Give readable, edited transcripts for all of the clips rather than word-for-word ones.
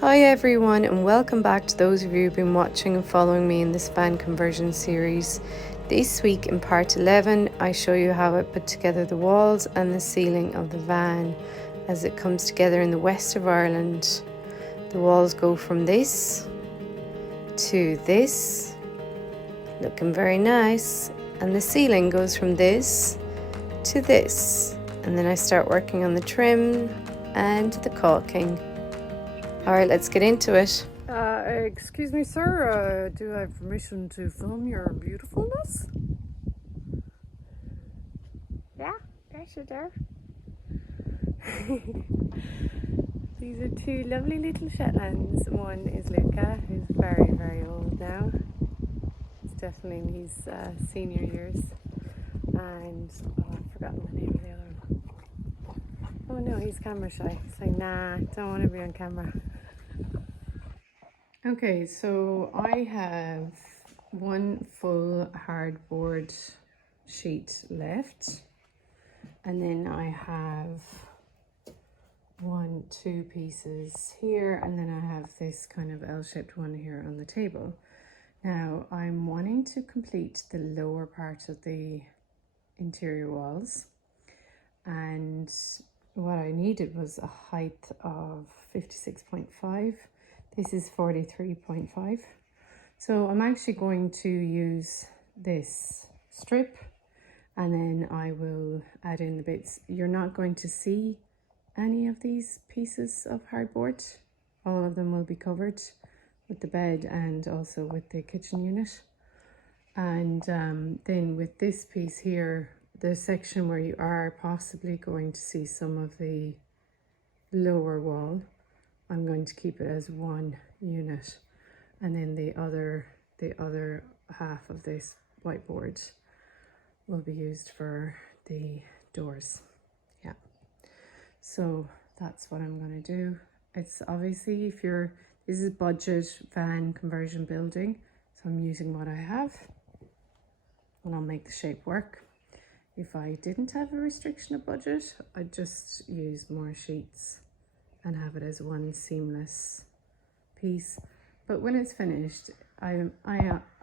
Hi everyone, and welcome back to those of you who've been watching and following me in this van conversion series. This week in part 11 I show you how I put together the walls and the ceiling of the van as it comes together in the west of Ireland. The walls go from this to this, looking very nice, and the ceiling goes from this to this, and then I start working on the trim and the caulking. Alright, let's get into it. Excuse me, sir. Do I have permission to film your beautifulness? Yeah, yes you do. These are two lovely little Shetlands. One is Luca, who's very, very old now. It's definitely in his senior years. And, I've forgotten the name of the other one. Oh no, he's camera shy. He's like, nah, don't want to be on camera. Okay, so I have one full hardboard sheet left, and then I have two pieces here, and then I have this kind of L-shaped one here on the table. Now I'm wanting to complete the lower part of the interior walls, and what I needed was a height of 56.5. This is 43.5. So I'm actually going to use this strip, and then I will add in the bits. You're not going to see any of these pieces of hardboard. All of them will be covered with the bed and also with the kitchen unit. And then with this piece here, the section where you are possibly going to see some of the lower wall, I'm going to keep it as one unit, and then the other half of this whiteboard will be used for the doors. Yeah, so that's what I'm going to do. It's obviously, this is budget van conversion building, so I'm using what I have and I'll make the shape work. If I didn't have a restriction of budget, I'd just use more sheets and have it as one seamless piece. But when it's finished, I'm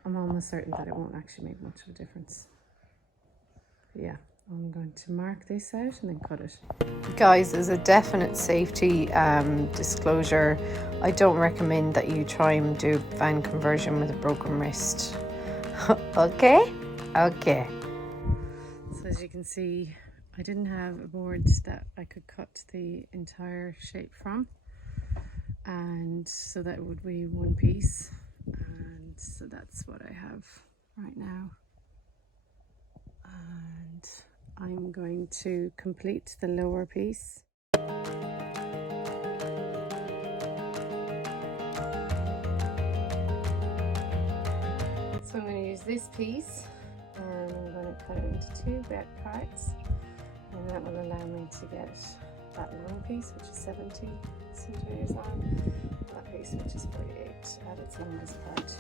almost certain that it won't actually make much of a difference. But yeah, I'm going to mark this out and then cut it. Guys, as a definite safety disclosure, I don't recommend that you try and do van conversion with a broken wrist. Okay? Okay. So as you can see, I didn't have a board that I could cut the entire shape from, and so that would be one piece, and so that's what I have right now. And I'm going to complete the lower piece. So I'm going to use this piece, and I'm going to cut it into two bed parts, and that will allow me to get that long piece, which is 70 centimeters long, and that piece, which is 48, at its longest part. So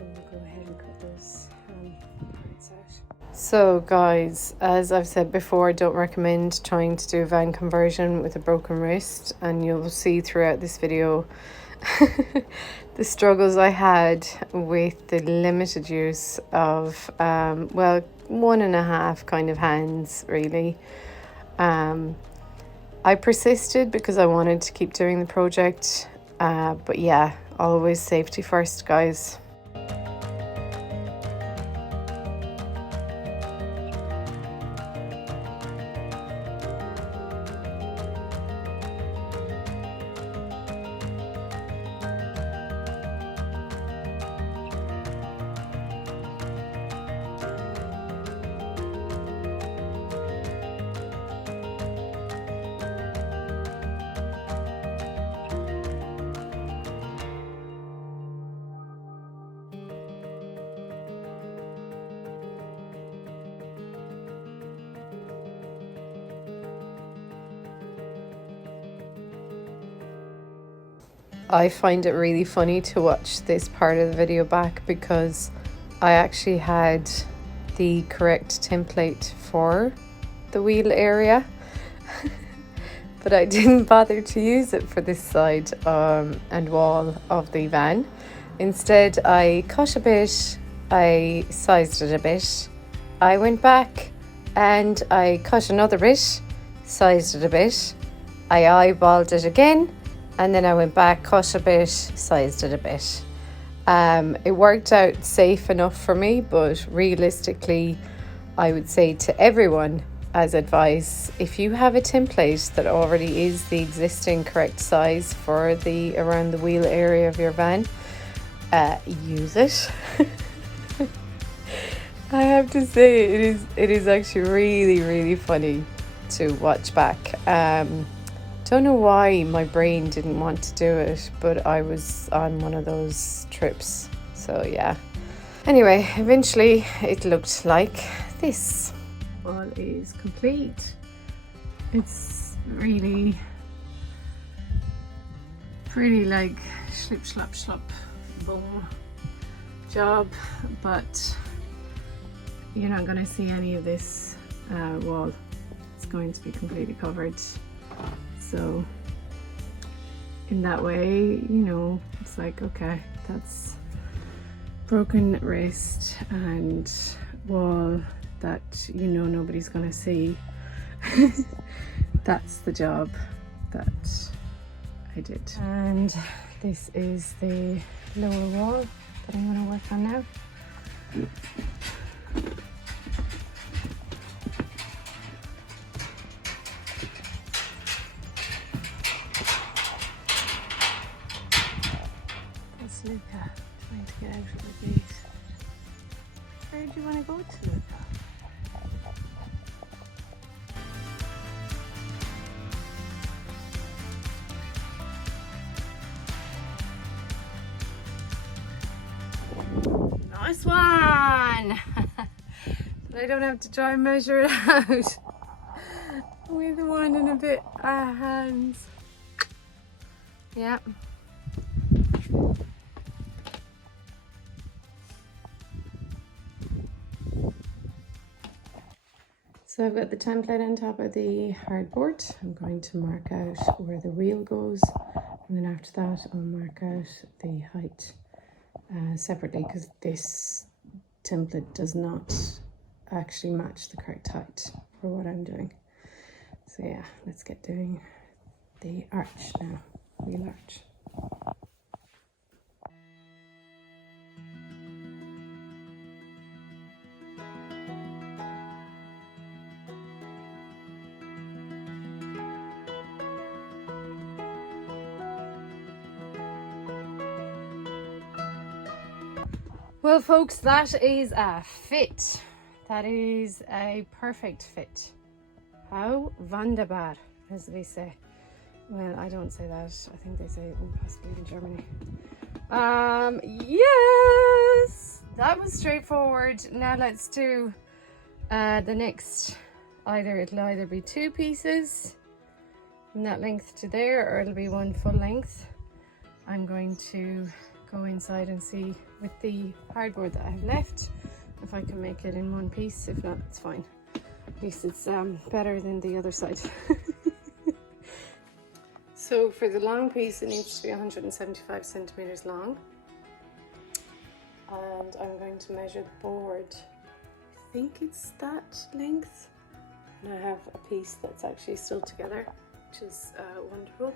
I'm going to go ahead and cut those parts out. So guys, as I've said before, I don't recommend trying to do a van conversion with a broken wrist, and you'll see throughout this video the struggles I had with the limited use of, well, 1.5 kind of hands really. I persisted because I wanted to keep doing the project, but yeah, always safety first, guys. I find it really funny to watch this part of the video back because I actually had the correct template for the wheel area but I didn't bother to use it for this side and wall of the van. Instead, I cut a bit, I sized it a bit, I went back and I cut another bit, sized it a bit, I eyeballed it again, and then I went back, cut a bit, sized it a bit. It worked out safe enough for me, but realistically, I would say to everyone as advice, if you have a template that already is the existing correct size for the around the wheel area of your van, use it. I have to say it is actually really funny to watch back. Don't know why my brain didn't want to do it, but I was on one of those trips, so yeah. Anyway, eventually it looked like this. Wall is complete. It's really pretty like slip slap slap boom job, but you're not going to see any of this wall. It's going to be completely covered, so in that way, you know, it's like, okay, that's broken wrist and wall that, you know, nobody's gonna see. That's the job that I did. And this is the lower wall that I'm gonna work on now. That's Luca trying to get out of the gate. Where do you want to go to, Luca? Nice one! But I don't have to try and measure it out with one and a bit hands. Yeah. So I've got the template on top of the hardboard. I'm going to mark out where the wheel goes, and then after that I'll mark out the height separately, because this template does not actually match the correct height for what I'm doing. So yeah, let's get doing the arch now, wheel arch. Well folks, that is a fit. That is a perfect fit. How wunderbar, as they say. Well, I don't say that. I think they say it possibly in Germany. Yes! That was straightforward. Now let's do the next. It'll either be 2 pieces from that length to there, or it'll be 1 full length. I'm going to go inside and see with the hardboard that I have left if I can make it in 1 piece. If not, it's fine. At least it's better than the other side. So for the long piece, it needs to be 175 centimeters long, and I'm going to measure the board. I think it's that length, and I have a piece that's actually still together, which is wonderful.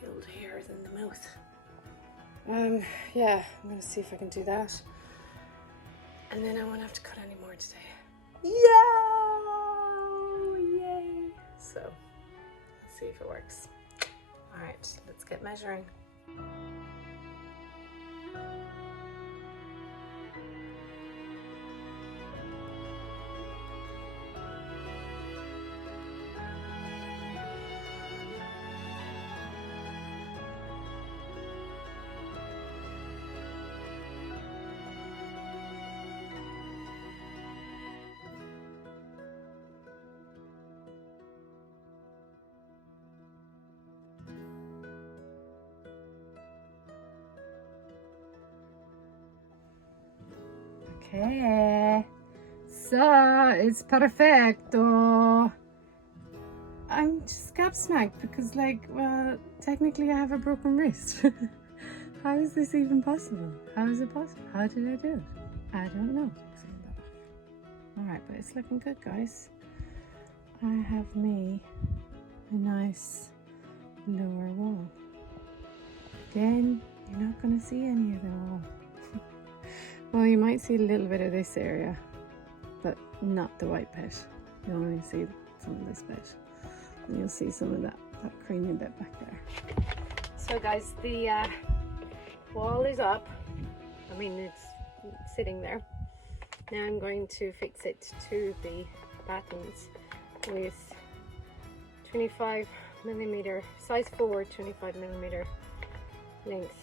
The old hairs in the mouth. Yeah, I'm going to see if I can do that, and then I won't have to cut any more today. Yay! So, let's see if it works. All right, let's get measuring. Okay, so it's perfecto. I'm just gobsmacked because, like, well, technically I have a broken wrist. How is this even possible? How is it possible? How did I do it? I don't know. Alright, but it's looking good, guys. I have me a nice lower wall. Again, you're not going to see any of the wall. Well, you might see a little bit of this area, but not the white bit. You'll only see some of this bit. And you'll see some of that creamy bit back there. So guys, the wall is up. I mean, it's sitting there. Now I'm going to fix it to the battens with 25mm, size 4, 25mm length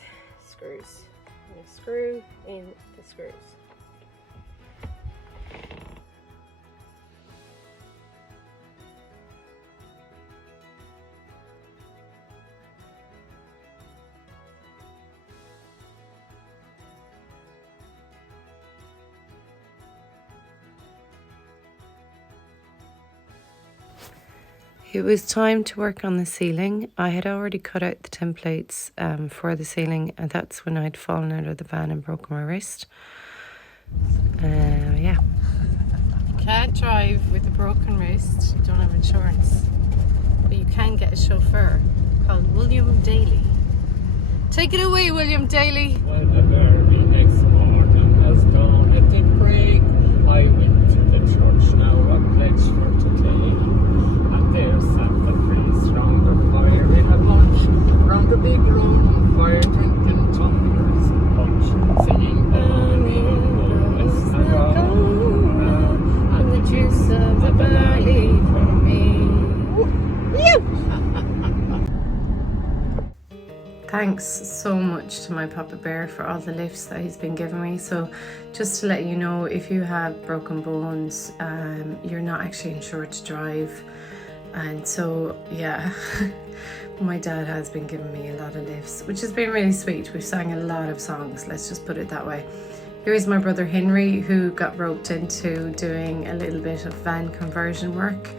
screws. I'm going to screw in the screws. It was time to work on the ceiling. I had already cut out the templates for the ceiling, and that's when I'd fallen out of the van and broken my wrist. Yeah. Can't drive with a broken wrist, you don't have insurance. But you can get a chauffeur called William Daly. Take it away, William Daly. When the early next morning was dawn at the break, I went to the church now a pledge for today. And there sat the priest round the fire in a bunch, round the big round fire drinking tumblers of punch, singing Annie, Lois, and Aurora, and the juice of the barley for me. Thanks so much to my Papa Bear for all the lifts that he's been giving me. So just to let you know, if you have broken bones, you're not actually insured to drive. And so, yeah, my dad has been giving me a lot of lifts, which has been really sweet. We've sang a lot of songs, let's just put it that way. Here's my brother Henry, who got roped into doing a little bit of van conversion work.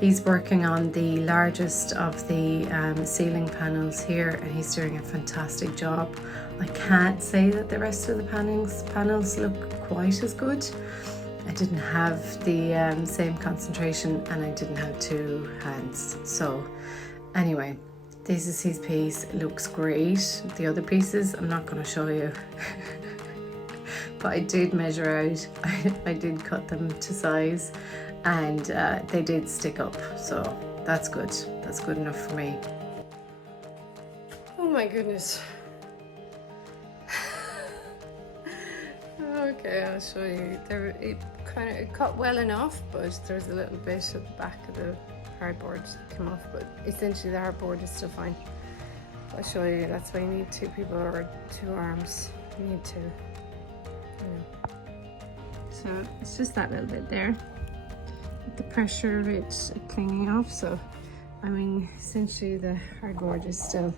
He's working on the largest of the ceiling panels here, and he's doing a fantastic job. I can't say that the rest of the panels look quite as good. I didn't have the same concentration, and I didn't have two hands. So anyway, this is his piece. It looks great. The other pieces I'm not going to show you. But I did measure out. I did cut them to size, and they did stick up, so that's good. That's good enough for me. Oh my goodness. Okay, I'll show you. It cut well enough, but there's a little bit at the back of the hardboard that came off, but essentially the hardboard is still fine. I'll show you. That's why you need two people or two arms. You need two. So it's just that little bit there. The pressure of it clinging off, so I mean essentially the hardboard is still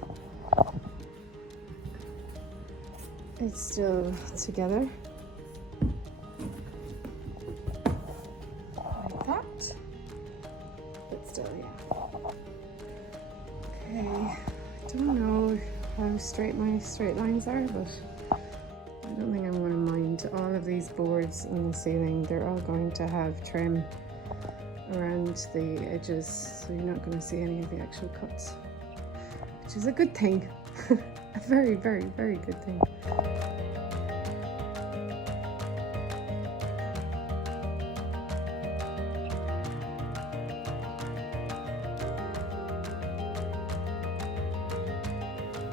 together like that, but still, yeah. Okay, I don't know how straight my straight lines are, but I don't think I'm going to mind. All of these boards in the ceiling, they're all going to have trim around the edges, so you're not going to see any of the actual cuts, which is a good thing. A very, very, very good thing.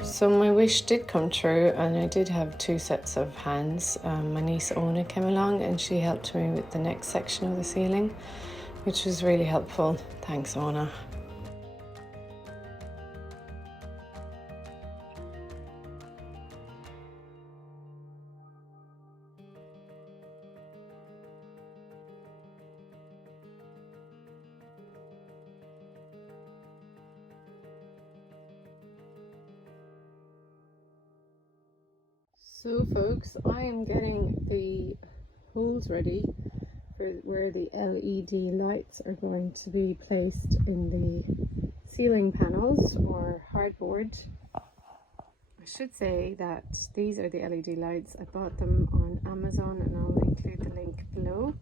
So my wish did come true, and I did have two sets of hands. My niece Ona came along and she helped me with the next section of the ceiling, which was really helpful. Thanks, Ona. So folks, I am getting the holes ready for where the LED lights are going to be placed in the ceiling panels or hardboard. I should say that these are the LED lights. I bought them on Amazon and I'll include the link below.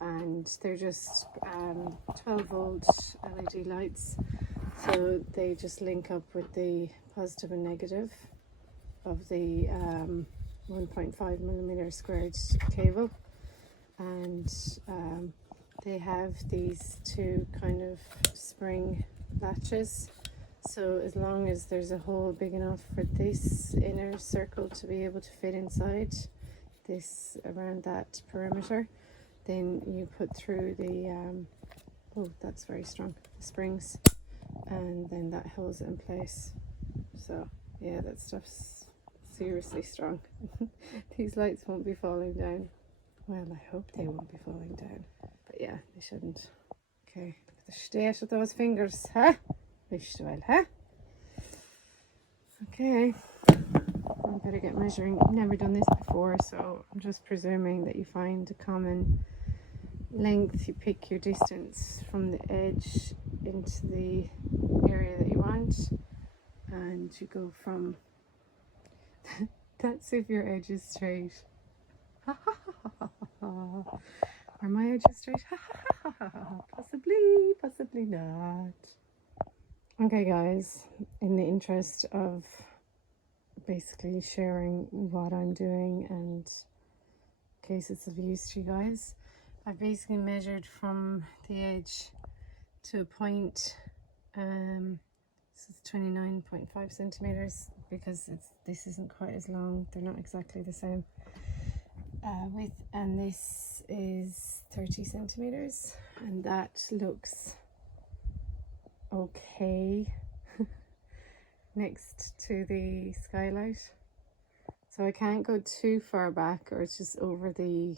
And they're just 12 volt LED lights. So they just link up with the positive and negative of the 1.5 millimeter squared cable. And they have these two kind of spring latches. So as long as there's a hole big enough for this inner circle to be able to fit inside this, around that perimeter, then you put through the oh, that's very strong, the springs, and then that holds it in place. So yeah, that stuff's seriously strong. These lights won't be falling down. Well, I hope they won't be falling down, but yeah, they shouldn't. Okay, look at the state of those fingers, huh? Well, huh? Okay, I better get measuring. I've never done this before, so I'm just presuming that you find a common length. You pick your distance from the edge into the area that you want, and you go from that's if your edge is straight. Are my edges straight? Possibly not. Okay guys, in the interest of basically sharing what I'm doing and in case it's of use to you guys, I've basically measured from the edge to a point. This is 29.5 centimeters because this isn't quite as long. They're not exactly the same width, and this is 30 centimeters, and that looks okay next to the skylight. So I can't go too far back or it's just over the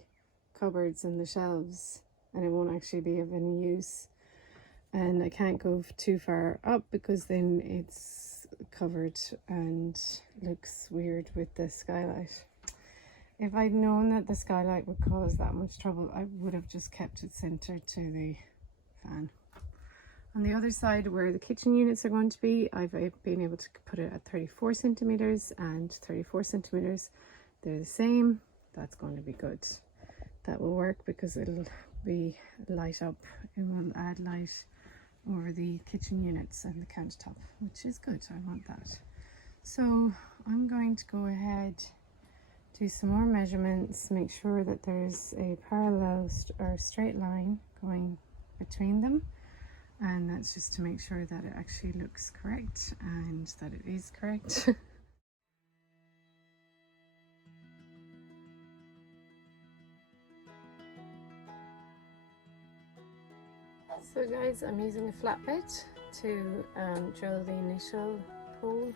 cupboards and the shelves and it won't actually be of any use, and I can't go too far up because then it's covered and looks weird with the skylight. If I'd known that the skylight would cause that much trouble, I would have just kept it centered to the fan. On the other side where the kitchen units are going to be, I've been able to put it at 34 centimeters and 34 centimeters. They're the same. That's going to be good. That will work because it'll be light up. It will add light over the kitchen units and the countertop, which is good. I want that. So I'm going to go ahead, do some more measurements, make sure that there's a parallel or straight line going between them. And that's just to make sure that it actually looks correct and that it is correct. So guys, I'm using a flatbed to drill the initial hole,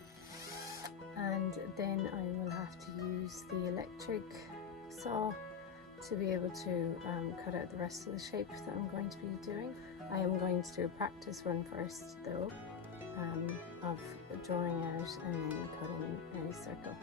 and then I will have to use the electric saw to be able to cut out the rest of the shape that I'm going to be doing. I am going to do a practice run first though, of drawing out and then cutting a circle.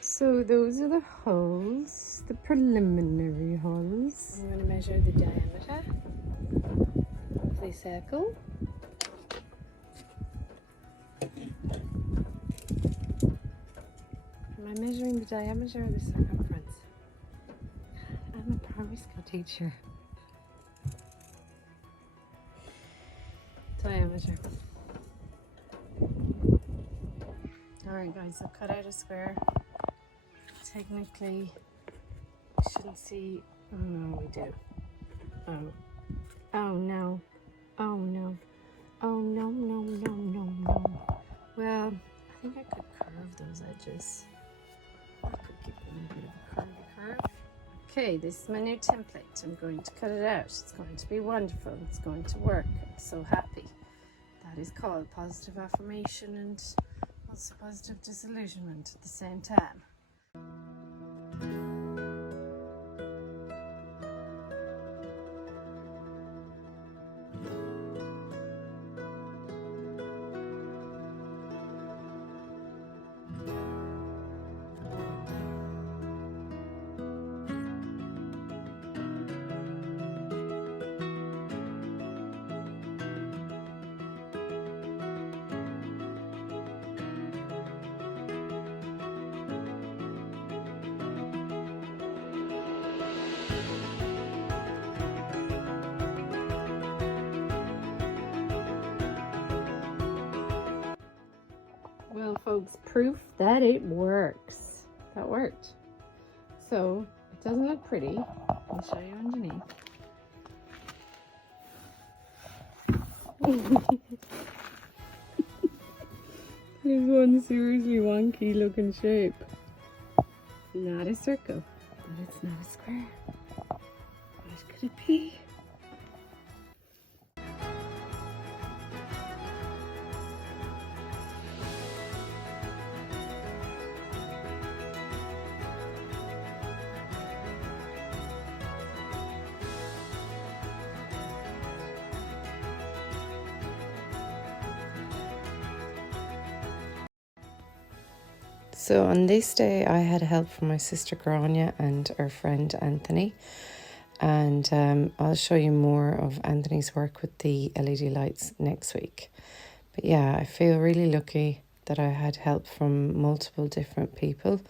So those are the holes, the preliminary holes. I'm going to measure the diameter of the circle. Am I measuring the diameter or the circumference? I'm a primary school teacher. Diameter. Alright guys, I've cut out a square. Technically, we shouldn't see. Oh no, we do. Oh no. Oh no. Oh no, no, no, no, no. Well, I think I could curve those edges. I could give them a bit of a curve. Okay, this is my new template. I'm going to cut it out. It's going to be wonderful. It's going to work. I'm so happy. That is called positive affirmation and also positive disillusionment at the same time. Well, folks, proof that it works. That worked. So it doesn't look pretty. I'll show you underneath. There's one seriously wonky looking shape. Not a circle, but it's not a square. What could it be? So on this day I had help from my sister Grania and our friend Anthony, and I'll show you more of Anthony's work with the LED lights next week. But yeah, I feel really lucky that I had help from multiple different people.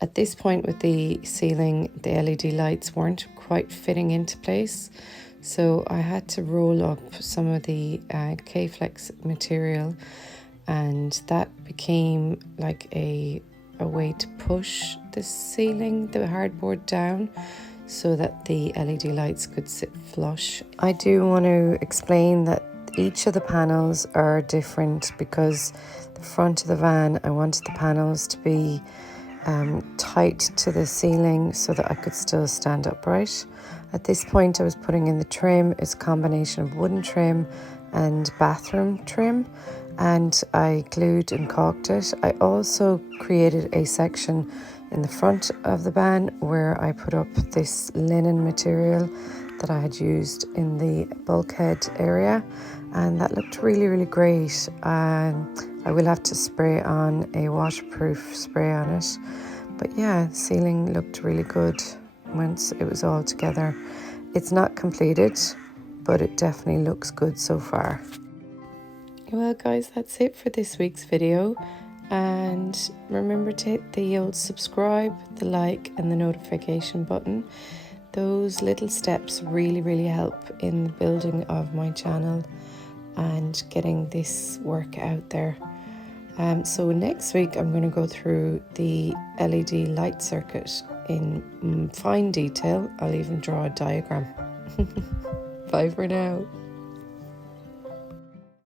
At this point with the ceiling, the LED lights weren't quite fitting into place, so I had to roll up some of the K-Flex material, and that became like a way to push the ceiling, the hardboard down, so that the LED lights could sit flush. I do want to explain that each of the panels are different, because the front of the van, I wanted the panels to be tight to the ceiling so that I could still stand upright. At this point I was putting in the trim. It's a combination of wooden trim and bathroom trim, and I glued and caulked it. I also created a section in the front of the van where I put up this linen material that I had used in the bulkhead area, and that looked really great. I will have to spray on a waterproof spray on it, but yeah, the ceiling looked really good once it was all together. It's not completed, but it definitely looks good so far. Well guys, that's it for this week's video, and remember to hit the old subscribe, the like and the notification button. Those little steps really help in the building of my channel and getting this work out there. So next week I'm going to go through the LED light circuit in fine detail. I'll even draw a diagram. Bye for now.